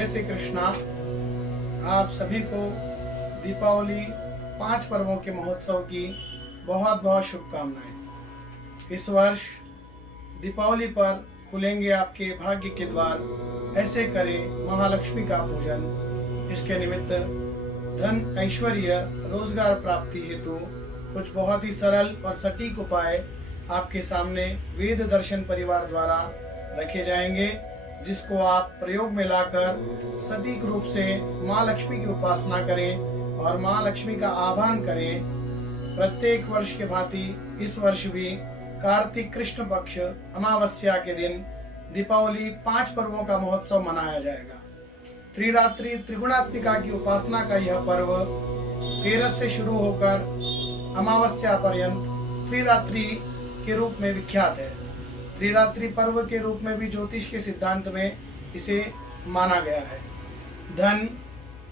जय श्री कृष्णा। आप सभी को दीपावली 5 पर्वों के महोत्सव की बहुत बहुत शुभकामनाएं। इस वर्ष दीपावली पर खुलेंगे आपके भाग्य के द्वार। ऐसे करें महालक्ष्मी का पूजन। इसके निमित्त धन, ऐश्वर्य, रोजगार प्राप्ति हेतु कुछ बहुत ही सरल और सटीक उपाय आपके सामने वेद दर्शन परिवार द्वारा रखे जाएंगे, जिसको आप प्रयोग में लाकर सटीक रूप से माँ लक्ष्मी की उपासना करें और माँ लक्ष्मी का आह्वान करें। प्रत्येक वर्ष के भांति इस वर्ष भी कार्तिक कृष्ण पक्ष अमावस्या के दिन दीपावली 5 पर्वों का महोत्सव मनाया जाएगा। त्रिरात्रि त्रिगुणात्मिका की उपासना का यह पर्व 13 से शुरू होकर अमावस्या पर्यंत त्रिरात्रि के रूप में विख्यात है। त्रिरात्रि पर्व के रूप में भी ज्योतिष के सिद्धांत में इसे माना गया है। धन,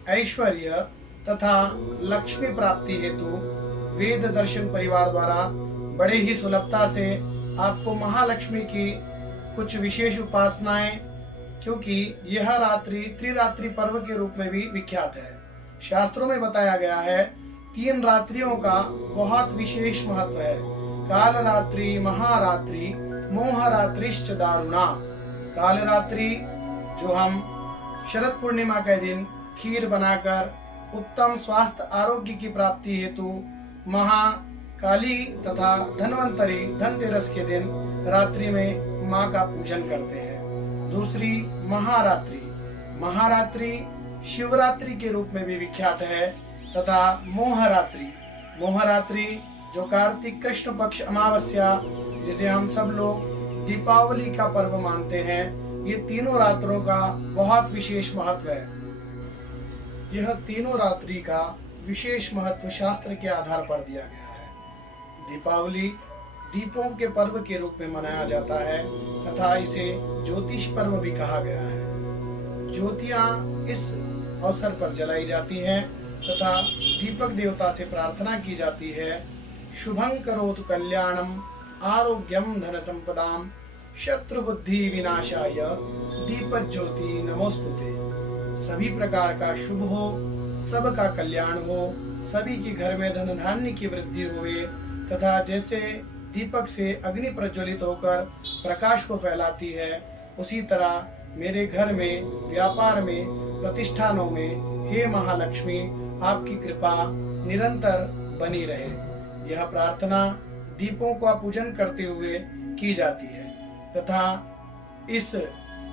ऐश्वर्य तथा लक्ष्मी प्राप्ति हेतु वेद दर्शन परिवार द्वारा बड़े ही सुलभता से आपको महालक्ष्मी की कुछ विशेष उपासनाएं, क्योंकि यह रात्रि त्रिरात्रि पर्व के रूप में भी विख्यात है। शास्त्रों में बताया गया है 3 रात्रियों का बहुत विशेष महत्व है। काल रात्रि, महारात्रि, मोह रात्रिश्च दारुणा। काल रात्रि जो हम शरद पूर्णिमा के दिन खीर बनाकर उत्तम स्वास्थ्य आरोग्य की प्राप्ति हेतु महाकाली तथा धनवंतरी धनतेरस के दिन रात्रि में माँ का पूजन करते हैं। दूसरी महारात्रि। महारात्रि शिवरात्रि के रूप में भी विख्यात है तथा मोहरात्रि। मोहरात्रि जो कार्तिक कृष्ण पक्ष अमावस्या, जिसे हम सब लोग दीपावली का पर्व मानते हैं, ये तीनों रात्रों का बहुत विशेष महत्व है। यह तीनों रात्रि का विशेष महत्व शास्त्र के आधार पर दिया गया है। दीपावली दीपों के पर्व के रूप में मनाया जाता है तथा इसे ज्योतिष पर्व भी कहा गया है। ज्योतियां इस अवसर पर जलाई जाती हैं तथा दीपक देवता से प्रार्थना की जाती है, शुभं करोतु कल्याणम आरोग्यम धन संपदाम शत्रु बुद्धि विनाशाय दीपक ज्योति नमोस्तुते। सभी प्रकार का शुभ हो, सबका कल्याण हो, सभी के घर में धन धान्य की वृद्धि हुए तथा जैसे दीपक से अग्नि प्रज्वलित होकर प्रकाश को फैलाती है, उसी तरह मेरे घर में, व्यापार में, प्रतिष्ठानों में हे महालक्ष्मी आपकी कृपा निरंतर बनी रहे। यह प्रार्थना दीपों का पूजन करते हुए की जाती है तथा इस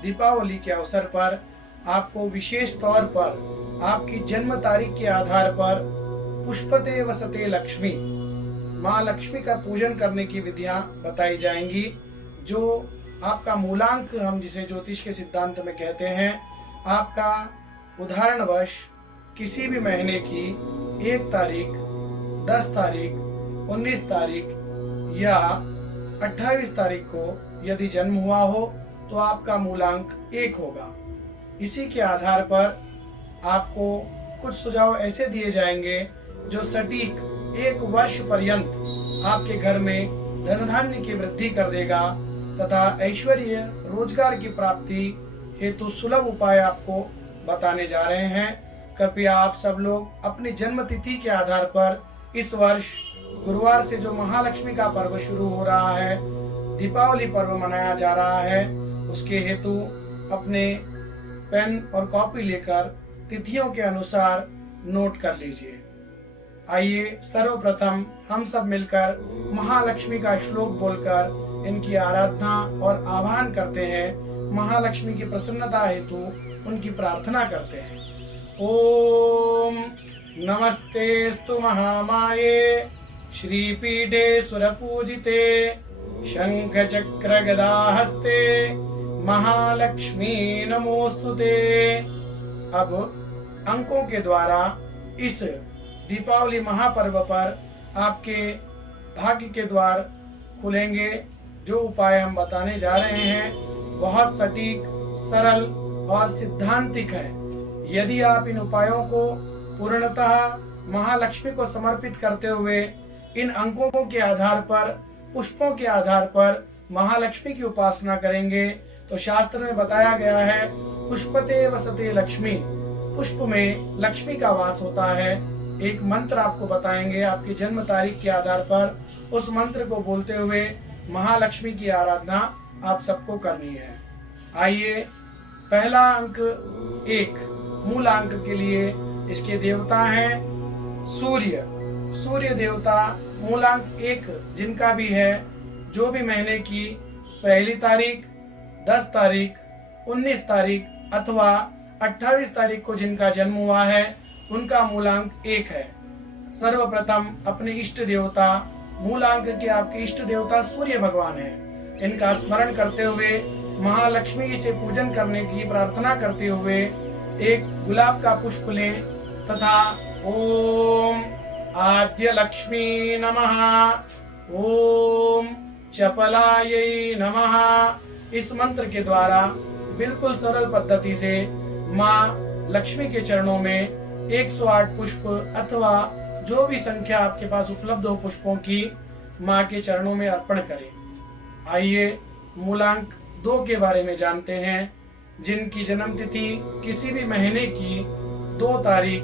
दीपावली के अवसर पर आपको विशेष तौर पर आपकी जन्म तारीख के आधार पर पुष्पते वसते लक्ष्मी, माँ लक्ष्मी का पूजन करने की विधियां बताई जाएंगी। जो आपका मूलांक, हम जिसे ज्योतिष के सिद्धांत में कहते हैं, आपका उदाहरणवश किसी भी महीने की 1 तारीख, 10 तारीख, 19 तारीख या 28 तारीख को यदि जन्म हुआ हो तो आपका मूलांक 1 होगा। इसी के आधार पर आपको कुछ सुझाव ऐसे दिए जाएंगे जो सटीक 1 वर्ष पर्यंत आपके घर में धन धान्य की वृद्धि कर देगा तथा ऐश्वर्य, रोजगार की प्राप्ति हेतु सुलभ उपाय आपको बताने जा रहे हैं। कृपया आप सब लोग अपनी जन्म तिथि के आधार पर इस वर्ष गुरुवार से जो महालक्ष्मी का पर्व शुरू हो रहा है, दीपावली पर्व मनाया जा रहा है, उसके हेतु अपने पेन और कॉपी लेकर तिथियों के अनुसार नोट कर लीजिए। आइए सर्वप्रथम हम सब मिलकर महालक्ष्मी का श्लोक बोलकर इनकी आराधना और आह्वान करते हैं। महालक्ष्मी की प्रसन्नता हेतु उनकी प्रार्थना करते हैं। ओम नमस्तेस्तु महामाये श्रीपीठे सुरपूजिते शंख चक्र गदा हस्ते महालक्ष्मी नमोस्तुते। अब अंकों के द्वारा इस दीपावली महापर्व पर आपके भाग्य के द्वार खुलेंगे। जो उपाय हम बताने जा रहे हैं बहुत सटीक, सरल और सिद्धांतिक है। यदि आप इन उपायों को पूर्णतः महालक्ष्मी को समर्पित करते हुए इन अंकों के आधार पर, पुष्पों के आधार पर महालक्ष्मी की उपासना करेंगे तो शास्त्र में बताया गया है पुष्पते वसते लक्ष्मी, पुष्प में लक्ष्मी का वास होता है। एक मंत्र आपको बताएंगे, आपकी जन्म तारीख के आधार पर उस मंत्र को बोलते हुए महालक्ष्मी की आराधना आप सबको करनी है। आइए, पहला अंक 1 मूल अंक के लिए इसके देवता हैं सूर्य। सूर्य देवता मूलांक 1 जिनका भी है, जो भी महीने की पहली तारीख, 10 तारीख, 19 तारीख अथवा 28 तारीख को जिनका जन्म हुआ है, उनका मूलांक 1 है। सर्वप्रथम अपने इष्ट देवता, मूलांक के आपके इष्ट देवता सूर्य भगवान हैं, इनका स्मरण करते हुए महालक्ष्मी से पूजन करने की प्रार्थना करते हुए एक गुलाब का पुष्प लें तथा ओम आद्य लक्ष्मी नमः, ओम चपलायै नमः, इस मंत्र के द्वारा बिल्कुल सरल पद्धति से माँ लक्ष्मी के चरणों में 108 पुष्प अथवा जो भी संख्या आपके पास उपलब्ध हो पुष्पों की, माँ के चरणों में अर्पण करें। आइए मूलांक 2 के बारे में जानते हैं, जिनकी जन्म तिथि किसी भी महीने की 2 तारीख,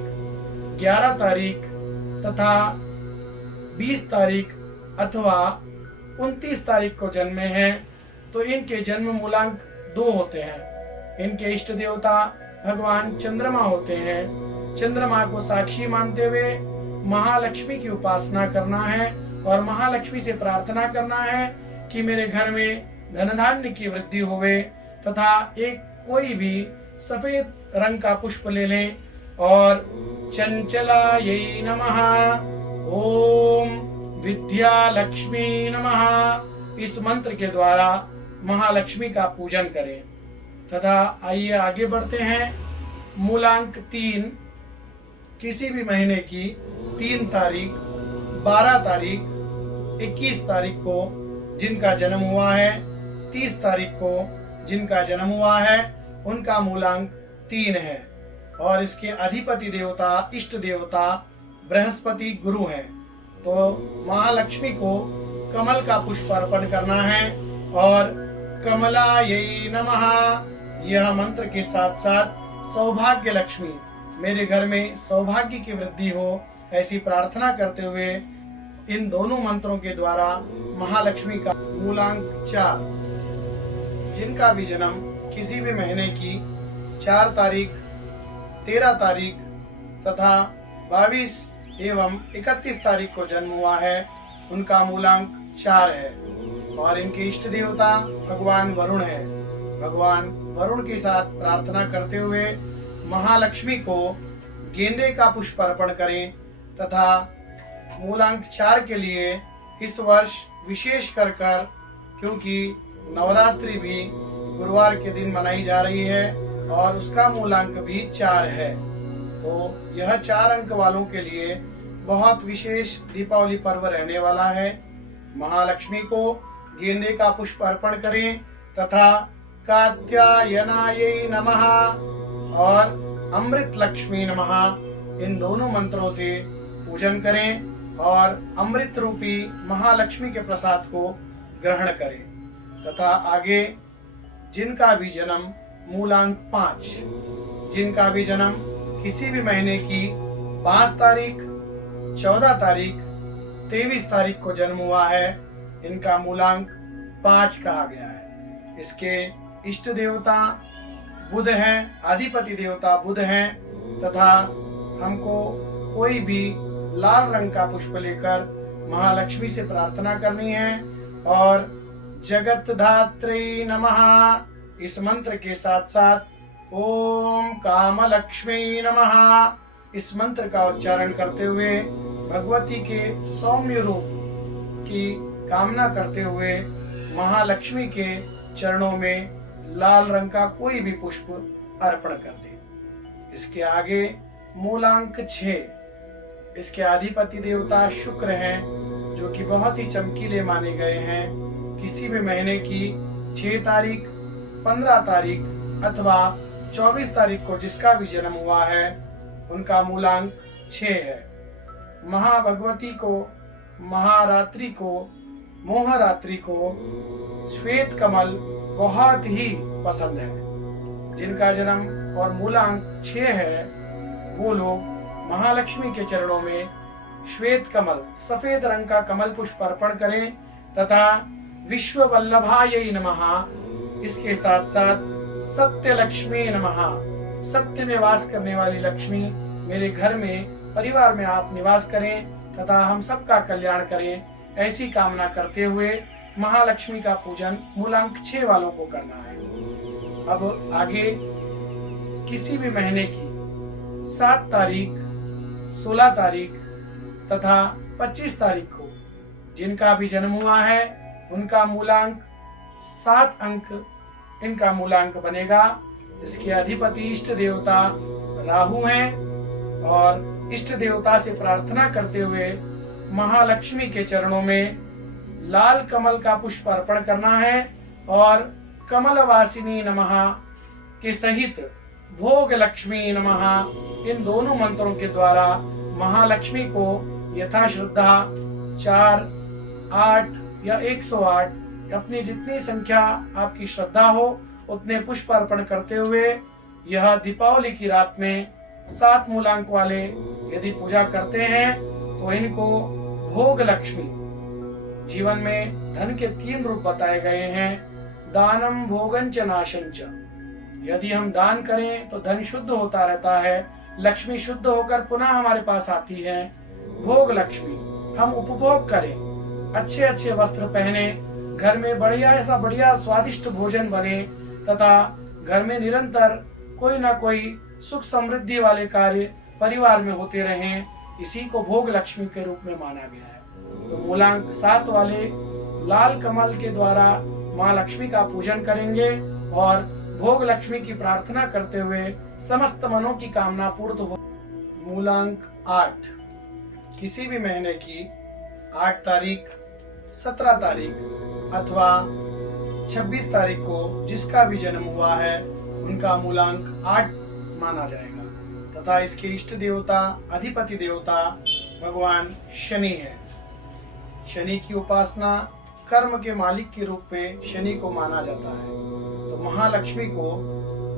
11 तारीख तथा 20 तारीख अथवा 29 तारीख को जन्मे हैं, तो इनके जन्म मूलांक 2 होते हैं। इनके इष्ट देवता भगवान चंद्रमा होते हैं। चंद्रमा को साक्षी मानते हुए महालक्ष्मी की उपासना करना है और महालक्ष्मी से प्रार्थना करना है कि मेरे घर में धन धान्य की वृद्धि होवे, तथा एक कोई भी सफेद रंग का पुष्प ले लें और चंचलायै नमः, ओम विद्या लक्ष्मी नमः, इस मंत्र के द्वारा महालक्ष्मी का पूजन करें। तथा आइए आगे बढ़ते हैं। मूलांक 3 किसी भी महीने की 3 तारीख, 12 तारीख, 21 तारीख को जिनका जन्म हुआ है, 30 तारीख को जिनका जन्म हुआ है, उनका मूलांक 3 है और इसके अधिपति देवता, इष्ट देवता बृहस्पति गुरु हैं। तो महालक्ष्मी को कमल का पुष्प अर्पण करना है और कमलायै नमः, यह मंत्र के साथ साथ सौभाग्य लक्ष्मी, मेरे घर में सौभाग्य की वृद्धि हो, ऐसी प्रार्थना करते हुए इन दोनों मंत्रों के द्वारा महालक्ष्मी का मूलांक 4 जिनका भी जन्म किसी भी महीने की 4 तारीख, 13 तारीख तथा 22 एवं 31 तारीख को जन्म हुआ है, उनका मूलांक 4 है और इनके इष्ट देवता भगवान वरुण है। भगवान वरुण के साथ प्रार्थना करते हुए महालक्ष्मी को गेंदे का पुष्प अर्पण करें तथा मूलांक 4 के लिए इस वर्ष विशेष कर क्योंकि नवरात्रि भी गुरुवार के दिन मनाई जा रही है और उसका मूलांक भी 4 है, तो यह 4 अंक वालों के लिए बहुत विशेष दीपावली पर्व रहने वाला है। महालक्ष्मी को गेंदे का पुष्प अर्पण करें तथा कात्यायनायै नमः और अमृत लक्ष्मी नमः, इन दोनों मंत्रों से पूजन करें और अमृत रूपी महालक्ष्मी के प्रसाद को ग्रहण करें। तथा आगे जिनका भी जन्म मूलांक 5, जिनका भी जन्म किसी भी महीने की 5 तारीख, 14 तारीख, 23 तारीख को जन्म हुआ है, इनका मूलांक 5 कहा गया है। इसके इष्ट देवता बुध हैं, अधिपति देवता बुध हैं तथा हमको कोई भी लाल रंग का पुष्प लेकर महालक्ष्मी से प्रार्थना करनी है और जगत धात्री नमः, इस मंत्र के साथ साथ ओम कामलक्ष्मी नमः, इस मंत्र का उच्चारण करते हुए भगवती के सौम्य रूप की कामना करते हुए महालक्ष्मी के चरणों में लाल रंग का कोई भी पुष्प अर्पण कर दे। इसके आगे मूलांक 6, इसके अधिपति देवता शुक्र हैं, जो कि बहुत ही चमकीले माने गए हैं। किसी भी महीने की 6 तारीख, 15 तारीख अथवा 24 तारीख को जिसका भी जन्म हुआ है, उनका मूलांक 6 है। महाभगवती को, महारात्रि को, मोहरात्रि को श्वेत कमल बहुत ही पसंद है। जिनका जन्म और मूलांक 6 है, वो लोग महालक्ष्मी के चरणों में श्वेत कमल, सफेद रंग का कमल पुष्प अर्पण करें तथा विश्व वल्लभायै नमः, इसके साथ साथ सत्य लक्ष्मी नमः, सत्य में वास करने वाली लक्ष्मी मेरे घर में, परिवार में आप निवास करें तथा हम सबका कल्याण करें, ऐसी कामना करते हुए महालक्ष्मी का पूजन मूलांक 6 वालों को करना है। अब आगे किसी भी महीने की 7 तारीख, 16 तारीख तथा 25 तारीख को जिनका भी जन्म हुआ है, उनका मूलांक 7 अंक इनका मूलांक बनेगा। इसके अधिपति इष्ट देवता राहु हैं और इष्ट देवता से प्रार्थना करते हुए महालक्ष्मी के चरणों में लाल कमल का पुष्प अर्पण करना है और कमल वासिनी नमः के सहित भोग लक्ष्मी नमः, इन दोनों मंत्रों के द्वारा महालक्ष्मी को यथा श्रद्धा 4, 8 या 108, अपनी जितनी संख्या आपकी श्रद्धा हो उतने पुष्प अर्पण करते हुए यह दीपावली की रात में 7 मूलांक वाले यदि पूजा करते हैं तो इनको भोग लक्ष्मी, जीवन में धन के 3 रूप बताए गए हैं, दानम भोगं च नाशं च। यदि हम दान करें तो धन शुद्ध होता रहता है, लक्ष्मी शुद्ध होकर पुनः हमारे पास आती है। भोग लक्ष्मी, हम उपभोग करें, अच्छे अच्छे वस्त्र पहने, घर में बढ़िया स्वादिष्ट भोजन बने तथा घर में निरंतर कोई ना कोई सुख समृद्धि वाले कार्य परिवार में होते रहें, इसी को भोग लक्ष्मी के रूप में माना गया है। तो मूलांक 7 वाले लाल कमल के द्वारा माँ लक्ष्मी का पूजन करेंगे और भोग लक्ष्मी की प्रार्थना करते हुए समस्त मनों की कामना पूर्ण हो। मूलांक 8, किसी भी महीने की 8 तारीख, 17 तारीख अथवा 26 तारीख को जिसका भी जन्म हुआ है, उनका मूलांक 8 माना जाएगा तथा इसके इष्ट देवता, अधिपति देवता भगवान शनि है। शनि की उपासना कर्म के मालिक के रूप में शनि को माना जाता है। तो महालक्ष्मी को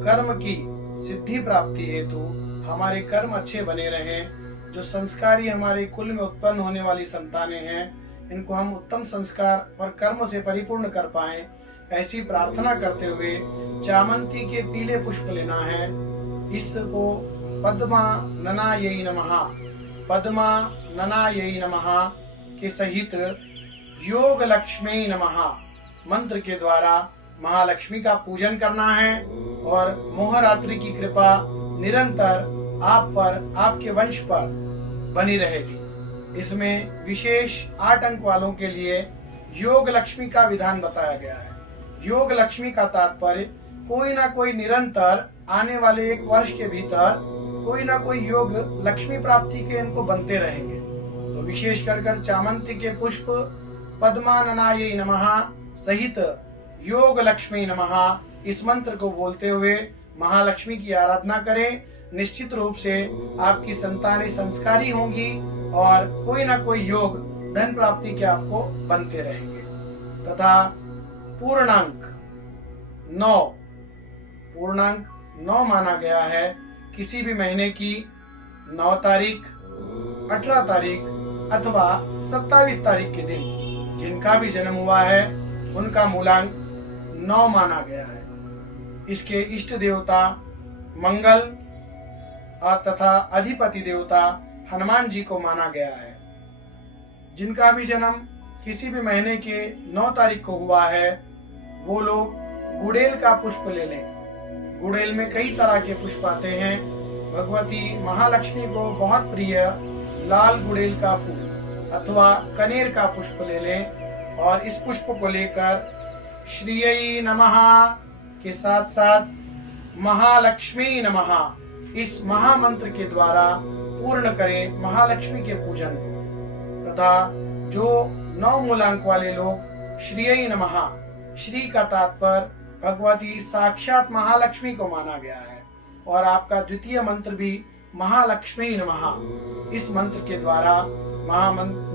कर्म की सिद्धि प्राप्ति हेतु हमारे कर्म अच्छे बने रहें, जो संस्कारी हमारे कुल में उत्पन्न होने वाली संतानें हैं, इनको हम उत्तम संस्कार और कर्म से परिपूर्ण कर पाएं, ऐसी प्रार्थना करते हुए चामंती के पीले पुष्प लेना है। इसको पद्मा ननायै नमः, पद्मा ननायै नमः के सहित योग लक्ष्मी नमः मंत्र के द्वारा महालक्ष्मी का पूजन करना है और मोहरात्रि की कृपा निरंतर आप पर, आपके वंश पर बनी रहेगी। इसमें विशेष 8 अंक वालों के लिए योग लक्ष्मी का विधान बताया गया है। योग लक्ष्मी का तात्पर्य कोई ना कोई निरंतर आने वाले 1 वर्ष के भीतर कोई ना कोई योग लक्ष्मी प्राप्ति के इनको बनते रहेंगे। तो विशेष कर चामंती के पुष्प, पद्माननायै नमः सहित योग लक्ष्मी नमः इस मंत्र को बोलते हुए महालक्ष्मी की आराधना करें। निश्चित रूप से आपकी संतानें संस्कारी होंगी और कोई ना कोई योग धन प्राप्ति के आपको बनते रहेंगे। तथा पूर्णांक 9 माना गया है। किसी भी महीने की 9 तारीख, 18 तारीख अथवा 27 तारीख के दिन जिनका भी जन्म हुआ है, उनका मूलांक 9 माना गया है। इसके इष्ट देवता मंगल तथा अधिपति देवता हनुमान जी को माना गया है। जिनका भी जन्म किसी भी महीने के 9 तारीख को हुआ है, वो लोग गुड़ेल का पुष्प ले लें। गुड़ेल में कई तरह के पुष्प आते हैं। भगवती महालक्ष्मी को बहुत प्रिय लाल गुड़ेल का फूल अथवा कनेर का पुष्प ले लें और इस पुष्प को लेकर श्रीयै नमः के साथ साथ महालक्ष्मी नमः इस महामंत्र के द्वारा पूर्ण करें महालक्ष्मी के पूजन को। तथा जो 9 मूलांक वाले लोग श्रीयै नमः, श्री का तात्पर्य भगवती साक्षात महालक्ष्मी को माना गया है और आपका द्वितीय मंत्र भी महालक्ष्मी नमः इस मंत्र के द्वारा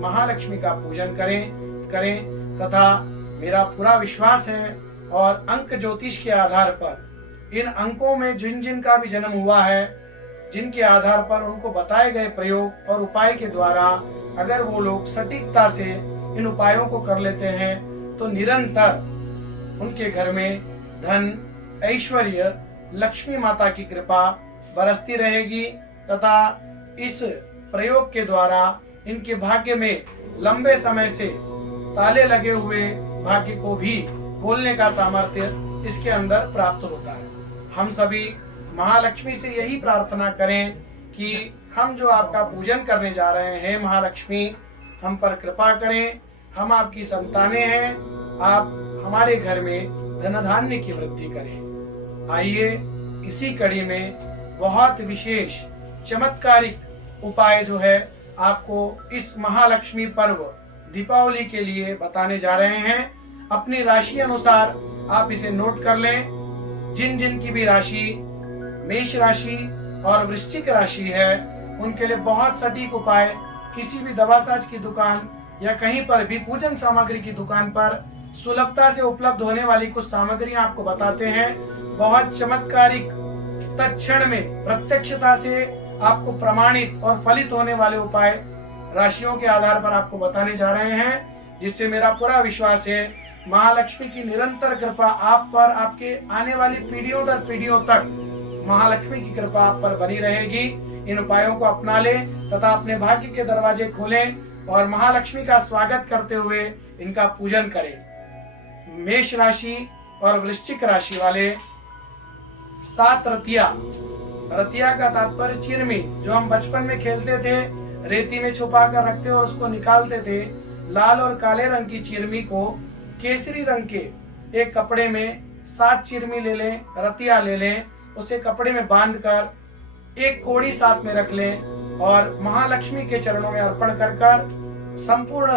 महालक्ष्मी का पूजन करें तथा मेरा पूरा विश्वास है और अंक ज्योतिष के आधार पर इन अंकों में जिन जिन का भी जन्म हुआ है, जिनके आधार पर उनको बताए गए प्रयोग और उपाय के द्वारा अगर वो लोग सटीकता से इन उपायों को कर लेते हैं तो निरंतर उनके घर में धन, ऐश्वर्य, लक्ष्मी माता की कृपा बरसती रहेगी तथा इस प्रयोग के द्वारा इनके भाग्य में लंबे समय से ताले लगे हुए भाग्य को भी खोलने का सामर्थ्य इसके अंदर प्राप्त होता है। हम सभी महालक्ष्मी से यही प्रार्थना करें कि हम जो आपका पूजन करने जा रहे हैं, महालक्ष्मी हम पर कृपा करें। हम आपकी संतानें हैं, आप हमारे घर में धन धान्य की वृद्धि करें। आइए इसी कड़ी में बहुत विशेष चमत्कारिक उपाय जो है आपको इस महालक्ष्मी पर्व दीपावली के लिए बताने जा रहे हैं। अपनी राशि अनुसार आप इसे नोट कर लें। जिन जिन की भी राशि मेष राशि और वृश्चिक राशि है उनके लिए बहुत सटीक उपाय किसी भी दवासाज की दुकान या कहीं पर भी पूजन सामग्री की दुकान पर सुलभता से उपलब्ध होने वाली कुछ सामग्रियां आपको बताते हैं। बहुत चमत्कारिक तत्क्षण में प्रत्यक्षता से आपको प्रमाणित और फलित होने वाले उपाय राशियों के आधार पर आपको बताने जा रहे हैं, जिससे मेरा पूरा विश्वास है महालक्ष्मी की निरंतर कृपा आप पर, आपके आने वाली पीढ़ियों दर पीढ़ियों तक महालक्ष्मी की कृपा आप पर बनी रहेगी। इन उपायों को अपना लें तथा अपने भाग्य के दरवाजे खोलें और महालक्ष्मी का स्वागत करते हुए इनका पूजन करें। मेष राशि और वृश्चिक राशि वाले 7 रतिया, रतिया का तात्पर्य चिरमी, जो हम बचपन में खेलते थे, रेती में छुपा कर रखते और उसको निकालते थे। लाल और काले रंग की चिरमी को केसरी रंग के एक कपड़े में 7 चिरमी ले लें, रतिया ले लें, उसे कपड़े में बांधकर एक कोड़ी साथ में रख लें और महालक्ष्मी के चरणों में अर्पण कर कर संपूर्ण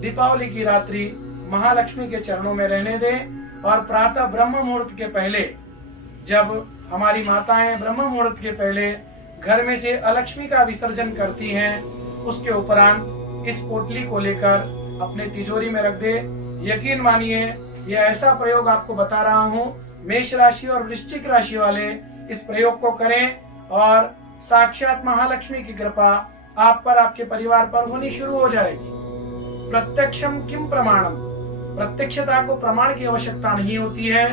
दीपावली की रात्रि महालक्ष्मी के चरणों में रहने दें। और प्रातः ब्रह्म मुहूर्त के पहले, जब हमारी माताएं ब्रह्म मुहूर्त के पहले घर में से अलक्ष्मी का विसर्जन करती हैं, उसके उपरांत इस पोटली को लेकर अपने तिजोरी में रख दे। यकीन मानिए यह ऐसा प्रयोग आपको बता रहा हूँ, मेष राशि और वृश्चिक राशि वाले इस प्रयोग को करें और साक्षात महालक्ष्मी की कृपा आप पर, आपके परिवार पर होनी शुरू हो जाएगी। प्रत्यक्षम किम प्रमाणम, प्रत्यक्षता को प्रमाण की आवश्यकता नहीं होती है।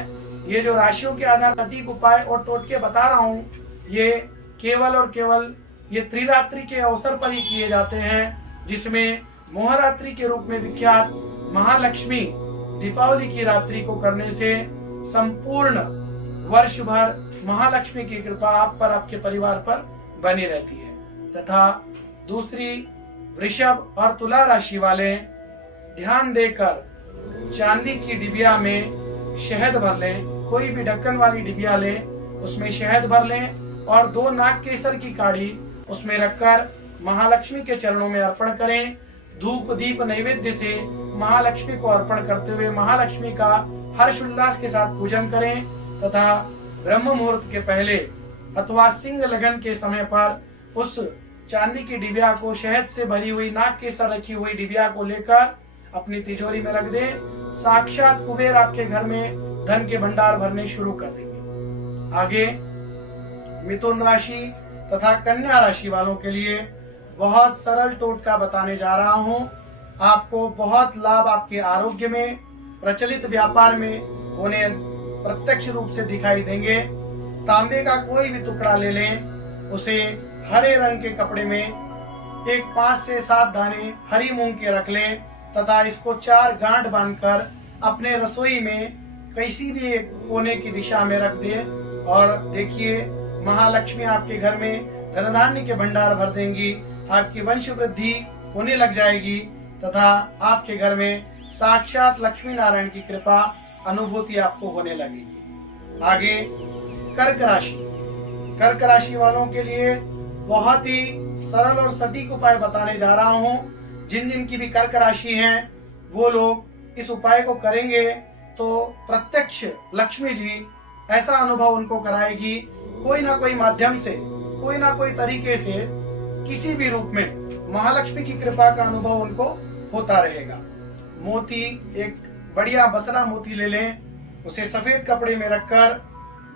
ये जो राशियों के आधार सटीक उपाय और टोटके बता रहा हूँ, ये केवल और केवल ये त्रिरात्रि के अवसर पर ही किए जाते हैं, जिसमें मोहरात्रि के रूप में विख्यात महालक्ष्मी दीपावली की रात्रि को करने से संपूर्ण वर्ष भर महालक्ष्मी की कृपा आप पर, आपके परिवार पर बनी रहती है। तथा दूसरी वृषभ और तुला राशि वाले ध्यान देकर चांदी की डिबिया में शहद भर लें। कोई भी ढक्कन वाली डिबिया लें, उसमें शहद भर लें और 2 नाग केसर की काढ़ी उसमें रखकर महालक्ष्मी के चरणों में अर्पण करें। धूप दीप नैवेद्य से महालक्ष्मी को अर्पण करते हुए महालक्ष्मी का हर्ष उल्लास के साथ पूजन करें तथा ब्रह्म मुहूर्त के पहले अथवा सिंह लगन के समय पर उस चांदी की डिबिया को, शहद से भरी हुई नाग केसर रखी हुई डिबिया को लेकर अपनी तिजोरी में रख दें। साक्षात कुबेर आपके घर में धन के भंडार भरने शुरू कर देंगे। आगे मिथुन राशि तथा कन्या राशि वालों के लिए बहुत सरल टोटका बताने जा रहा हूं। आपको बहुत लाभ आपके आरोग्य में, प्रचलित व्यापार में होने प्रत्यक्ष रूप से दिखाई देंगे। तांबे का कोई भी टुकड़ा ले लें, उसे हरे रंग के कपड़े में एक 5 से 7 दाने हरी मूंग के रख लें तथा इसको 4 गांठ बांधकर अपने रसोई में किसी भी एक कोने की दिशा में रख दें और देखिए महालक्ष्मी आपके घर में धन धान्य के भंडार भर देंगी। आपकी वंश वृद्धि होने लग जाएगी तथा आपके घर में साक्षात लक्ष्मी नारायण की कृपा अनुभूति आपको होने लगेगी। आगे कर्क राशि, कर्क राशि वालों के लिए बहुत ही सरल और सटीक उपाय बताने जा रहा हूँ। जिन जिन की भी कर्क राशि हैं वो लोग इस उपाय को करेंगे तो प्रत्यक्ष लक्ष्मी जी ऐसा अनुभव उनको कराएगी, कोई ना कोई माध्यम से, कोई ना कोई तरीके से, किसी भी रूप में महालक्ष्मी की कृपा का अनुभव उनको होता रहेगा। मोती, एक बढ़िया बसरा मोती ले लें, उसे सफेद कपड़े में रखकर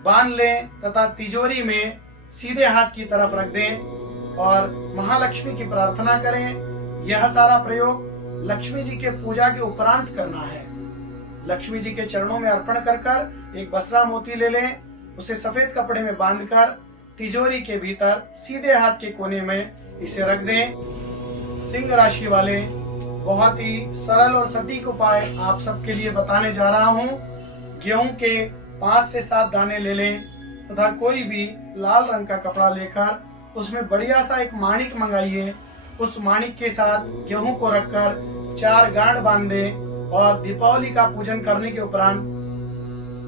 बांध लें तथा तिजोरी में सीधे हाथ की तरफ रख दें और महालक्ष्मी की प्रार्थना करें। यह सारा प्रयोग लक्ष्मी जी के पूजा के उपरांत करना है। लक्ष्मी जी के चरणों में अर्पण कर कर एक बसरा मोती ले लें, उसे सफेद कपड़े में बांधकर तिजोरी के भीतर सीधे हाथ के कोने में इसे रख दें। सिंह राशि वाले बहुत ही सरल और सटीक उपाय आप सबके लिए बताने जा रहा हूँ। गेहूं के 5 से 7 दाने ले लें तथा कोई भी लाल रंग का कपड़ा लेकर उसमें बढ़िया सा एक माणिक मंगाइए। उस माणिक के साथ गेहूं को रखकर 4 गांठ बांध दें और दीपावली का पूजन करने के उपरांत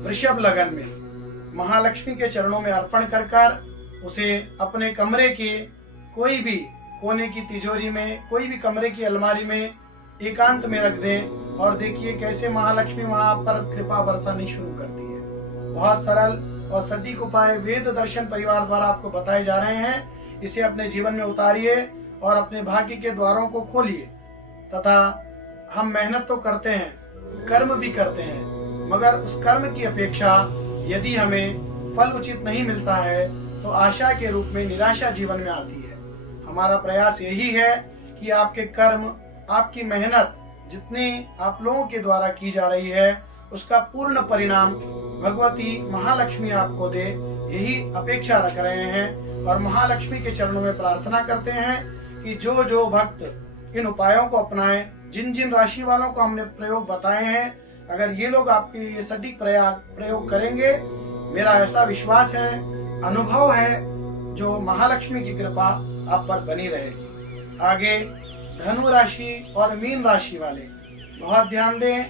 वृषभ लगन में महालक्ष्मी के चरणों में अर्पण कर कर उसे अपने कमरे के कोई भी कोने की तिजोरी में, कोई भी कमरे की अलमारी में एकांत में रख दें और देखिए कैसे महालक्ष्मी वहां पर कृपा बरसानी शुरू करती है। बहुत सरल और सटीक उपाय वेद दर्शन परिवार द्वारा आपको बताए जा रहे हैं। इसे अपने जीवन में उतारिए और अपने भाग्य के द्वारों को खोलिए। तथा हम मेहनत तो करते हैं, कर्म भी करते हैं, मगर उस कर्म की अपेक्षा यदि हमें फल उचित नहीं मिलता है तो आशा के रूप में निराशा जीवन में आती है। हमारा प्रयास यही है कि आपके कर्म, आपकी मेहनत जितनी आप लोगों के द्वारा की जा रही है उसका पूर्ण परिणाम भगवती महालक्ष्मी आपको दे, यही अपेक्षा रख रहे हैं। और महालक्ष्मी के चरणों में प्रार्थना करते हैं कि जो जो भक्त इन उपायों को अपनाएं, जिन जिन राशि वालों को हमने प्रयोग बताए हैं, अगर ये लोग आपके ये सटीक प्रयोग करेंगे, मेरा ऐसा विश्वास है, अनुभव है, जो महालक्ष्मी की कृपा आप पर बनी रहेगी। आगे धनु राशि और मीन राशि वाले बहुत ध्यान दें।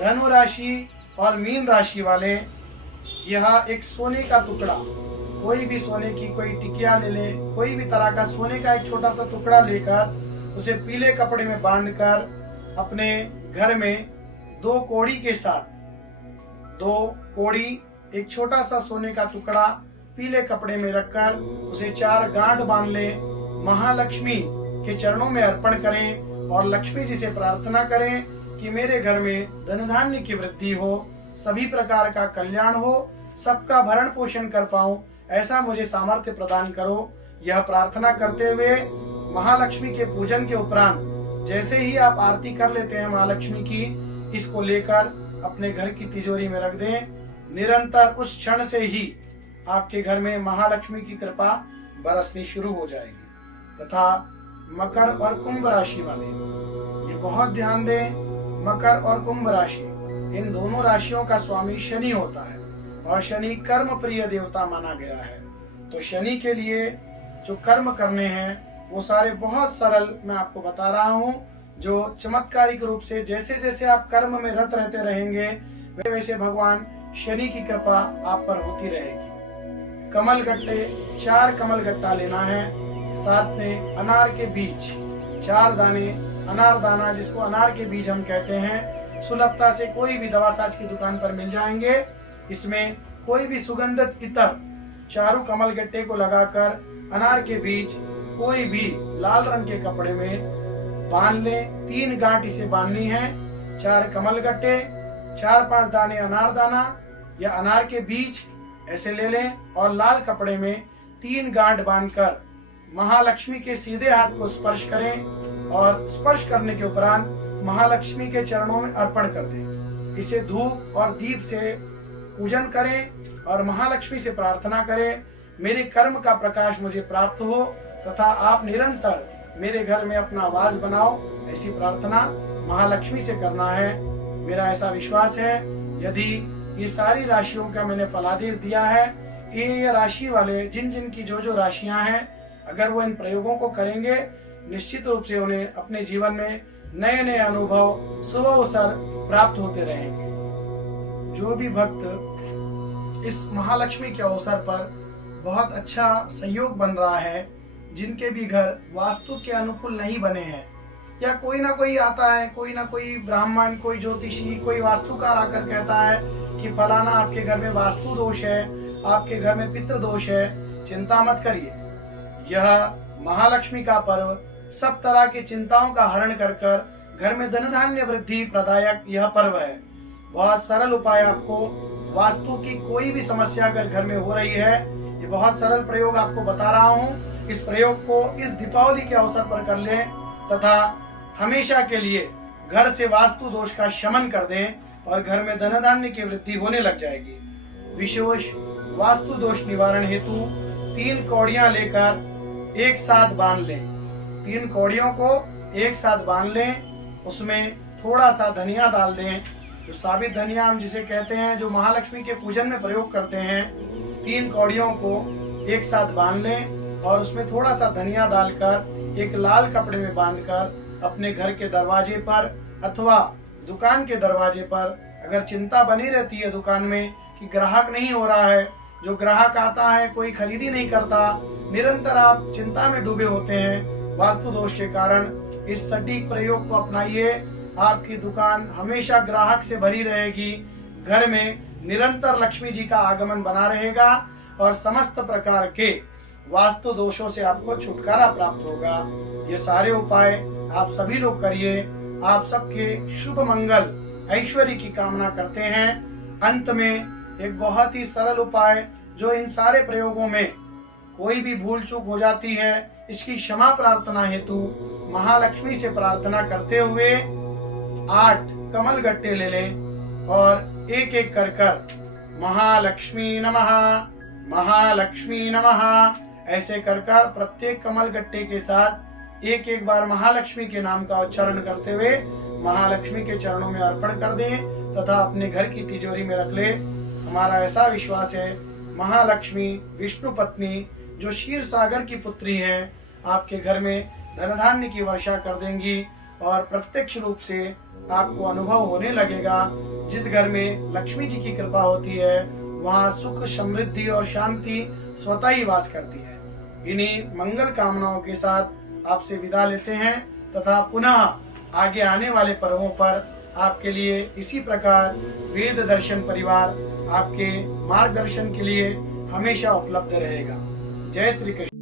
धनु राशि और मीन राशि वाले, यह एक सोने का टुकड़ा, कोई भी सोने की कोई टिकिया ले लें, कोई भी तरह का सोने का एक छोटा सा टुकड़ा लेकर उसे पीले कपड़े में बांधकर अपने घर में 2 कोड़ी के साथ, 2 कोड़ी, एक छोटा सा सोने का टुकड़ा पीले कपड़े में रखकर उसे 4 गांठ बांध लें। महालक्ष्मी के चरणों में अर्पण करें और लक्ष्मी जी से प्रार्थना करें कि मेरे घर में धन धान्य की वृद्धि हो, सभी प्रकार का कल्याण हो, सबका भरण पोषण कर पाऊं, ऐसा मुझे सामर्थ्य प्रदान करो। यह प्रार्थना करते हुए महालक्ष्मी के पूजन के उपरांत जैसे ही आप आरती कर लेते हैं महालक्ष्मी की, इसको लेकर अपने घर की तिजोरी में रख दें। निरंतर उस क्षण से ही आपके घर में महालक्ष्मी की कृपा बरसनी शुरू हो जाएगी। तथा मकर और कुंभ राशि वाले, ये बहुत ध्यान दें। मकर और कुंभ राशि, इन दोनों राशियों का स्वामी शनि होता है और शनि कर्म प्रिय देवता माना गया है। तो शनि के लिए जो कर्म करने हैं वो सारे बहुत सरल मैं आपको बता रहा हूँ, जो चमत्कारिक रूप से जैसे जैसे आप कर्म में रत रहते रहेंगे वैसे वैसे भगवान शनि की कृपा आप पर होती रहेगी। कमल गट्टे, 4 कमल गट्टा लेना है, साथ में अनार के बीज 4 दाने, अनार दाना जिसको अनार के बीज हम कहते हैं, सुलभता से कोई भी दवासाज की दुकान पर मिल जाएंगे। इसमें कोई भी सुगंधित इतर चारों कमल गट्टे को लगाकर अनार के बीज कोई भी लाल रंग के कपड़े में बांध लें। 3 गांठ इसे बांधनी है। 4 कमल गट्टे, 4-5 दाने अनार दाना या अनार के बीज ऐसे ले लें और लाल कपड़े में 3 गांठ बांधकर महालक्ष्मी के सीधे हाथ को स्पर्श करें और स्पर्श करने के उपरांत महालक्ष्मी के चरणों में अर्पण कर दें। इसे धूप और दीप से पूजन करें और महालक्ष्मी से प्रार्थना करें, मेरे कर्म का प्रकाश मुझे प्राप्त हो तथा आप निरंतर मेरे घर में अपना वास बनाओ। ऐसी प्रार्थना महालक्ष्मी से करना है। मेरा ऐसा विश्वास है, यदि ये सारी राशियों का मैंने फलादेश दिया है, ये राशि वाले जिन जिन की जो जो राशियां हैं, अगर वो इन प्रयोगों को करेंगे, निश्चित रूप से उन्हें अपने जीवन में नए नए अनुभव, शुभ अवसर प्राप्त होते रहेंगे। जो भी भक्त इस महालक्ष्मी के अवसर पर बहुत अच्छा संयोग बन रहा है, जिनके भी घर वास्तु के अनुकूल नहीं बने हैं, या कोई ना कोई आता है, कोई ना कोई ब्राह्मण, कोई ज्योतिषी, कोई वास्तुकार आकर कहता है कि फलाना आपके घर में वास्तु दोष है, आपके घर में पितृ दोष है, चिंता मत करिए। यह महालक्ष्मी का पर्व सब तरह की चिंताओं का हरण कर घर में धन धान्य वृद्धि प्रदायक यह पर्व है। बहुत सरल उपाय आपको वास्तु की कोई भी समस्या अगर घर में हो रही है, ये बहुत सरल प्रयोग आपको बता रहा हूँ। इस प्रयोग को इस दीपावली के अवसर पर कर लें तथा हमेशा के लिए घर से वास्तु दोष का शमन कर दें और घर में धन धान्य की वृद्धि होने लग जाएगी। विशेष वास्तु दोष निवारण हेतु 3 कौड़ियां लेकर एक साथ बांध लें। 3 कौड़ियों को एक साथ बांध लें, उसमें थोड़ा सा धनिया डाल दें, जो साबित धनिया हम जिसे कहते हैं, जो महालक्ष्मी के पूजन में प्रयोग करते हैं। 3 कौड़ियों को एक साथ बांध लें और उसमें थोड़ा सा धनिया डालकर एक लाल कपड़े में बांधकर अपने घर के दरवाजे पर अथवा दुकान के दरवाजे पर, अगर चिंता बनी रहती है दुकान में कि ग्राहक नहीं हो रहा है, जो ग्राहक आता है कोई खरीदी नहीं करता, निरंतर आप चिंता में डूबे होते हैं वास्तु दोष के कारण, इस सटीक प्रयोग को अपनाइए। आपकी दुकान हमेशा ग्राहक से भरी रहेगी, घर में निरंतर लक्ष्मी जी का आगमन बना रहेगा और समस्त प्रकार के वास्तु दोषों से आपको छुटकारा प्राप्त होगा। ये सारे उपाय आप सभी लोग करिए। आप सबके शुभ मंगल ऐश्वर्य की कामना करते हैं। अंत में एक बहुत ही सरल उपाय, जो इन सारे प्रयोगों में कोई भी भूल चूक हो जाती है, इसकी क्षमा प्रार्थना हेतु महालक्ष्मी से प्रार्थना करते हुए 8 कमल गट्टे ले लें और एक एक कर कर महालक्ष्मी नमः, महालक्ष्मी नमः ऐसे कर कर प्रत्येक कमल गट्टे के साथ एक एक बार महालक्ष्मी के नाम का उच्चारण करते हुए महालक्ष्मी के चरणों में अर्पण कर दें तथा अपने घर की तिजोरी में रख ले। हमारा ऐसा विश्वास है, महालक्ष्मी विष्णु पत्नी जो क्षीर सागर की पुत्री है, आपके घर में धन धान्य की वर्षा कर देंगी और प्रत्यक्ष रूप से आपको अनुभव होने लगेगा। जिस घर में लक्ष्मी जी की कृपा होती है, वहाँ सुख, समृद्धि और शांति स्वतः ही वास करती है। इन्हीं मंगल कामनाओं के साथ आपसे विदा लेते हैं तथा पुनः आगे आने वाले पर्वों पर आपके लिए इसी प्रकार वेद दर्शन परिवार आपके मार्गदर्शन के लिए हमेशा उपलब्ध रहेगा। जय श्री कृष्ण।